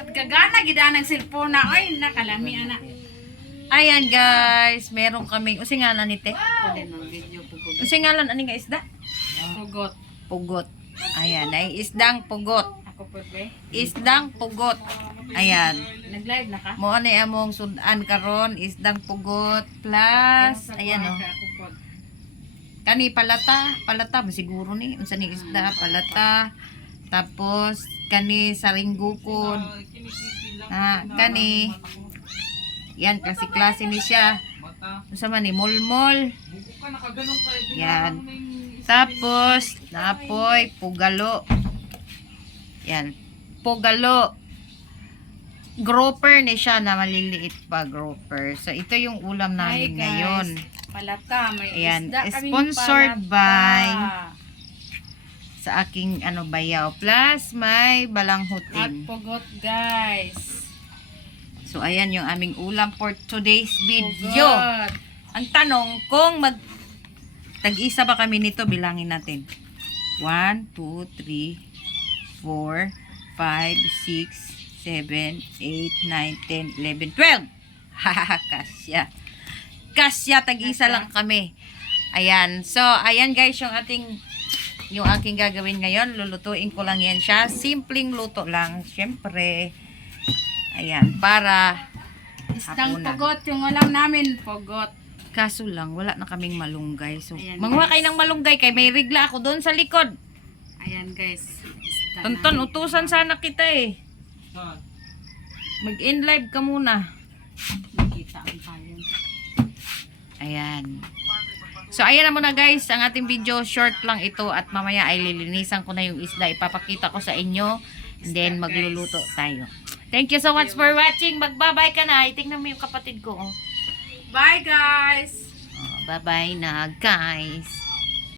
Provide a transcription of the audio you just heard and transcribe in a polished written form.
At gagana gid ang cellphone na ay nakalami ana. Ayan guys, meron kaming usingalan ni te. Pwede ng video pugot. Usingalan ani nga isda? Pugot. Pugot. Ayan, ay isdang pugot. Ako pwede. Isdang pugot. Ayan. Nag-live na ka? Mo ani among sudan karon isdang pugot plus ayan oh. Ako pod. Kani palata mo siguro ni unsa ni isda palata. Tapos kani saringgukod. Kani yan klase ni siya. Unsa man ni mulmol. Yan. Tapos napoy pugalo. Yan. Pugalo. Grouper ni siya na maliliit pa grouper. So ito yung ulam namin ngayon. Palata, may Ayan, isda kaming sponsored palata. by sa aking bayaw plus may At balanghutin. pugot guys. So ayan yung aming ulam for today's video. Pugot. Ang tanong kung tag-isa ba kami nito, bilangin natin. 1, 2, 3, 4, 5, 6, 7, 8, 9, 10, 11, 12. Hahaha, kasya. Kasya, tag-isa lang kami. Ayan. So, ayan guys, yung aking gagawin ngayon. Lulutuin ko lang yan siya. Simpleng luto lang. Siyempre. Ayan, para Isdang hapunan. pugot yung ulam namin, pugot. Kaso lang, wala na kaming malunggay. So, Ayan, manguha guys. kayo ng malunggay kay may rigla ako doon sa likod. Ayan guys. Isda Tonton, namin. utusan sana kita eh. Mag-in live ka muna. Nakita ang tayo. Ayan. So, ayan na muna guys, ang ating video. Short lang ito at mamaya ay lilinisan ko na yung isda. Ipapakita ko sa inyo. And then, magluluto tayo. Thank you so much for watching. Magbabay ka na. Tingnan mo yung kapatid ko. Oh. Bye guys! Oh, bye-bye na guys.